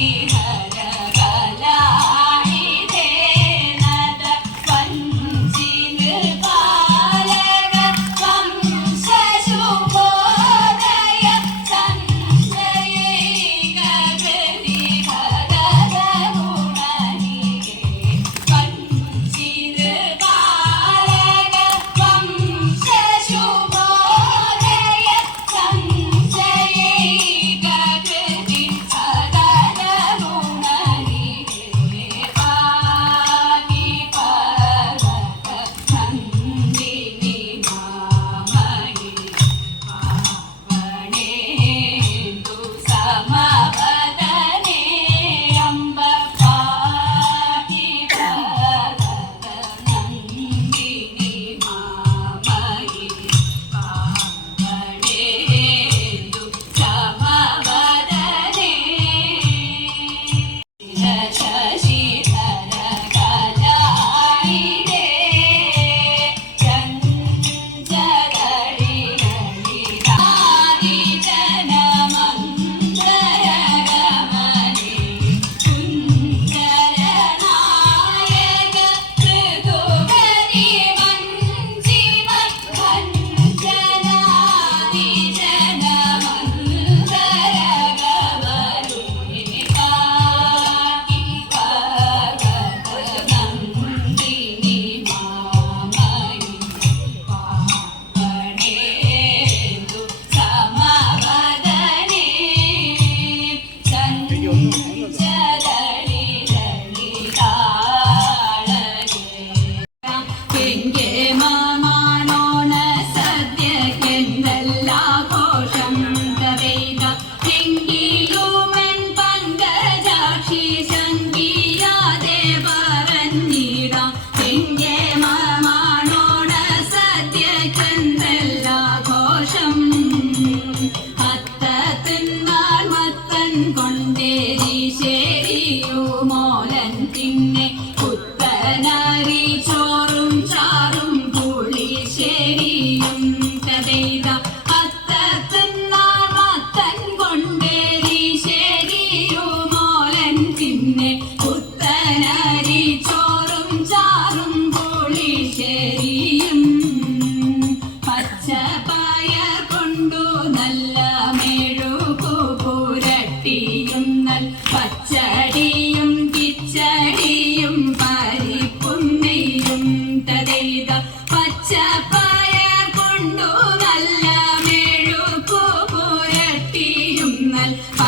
he has. channel.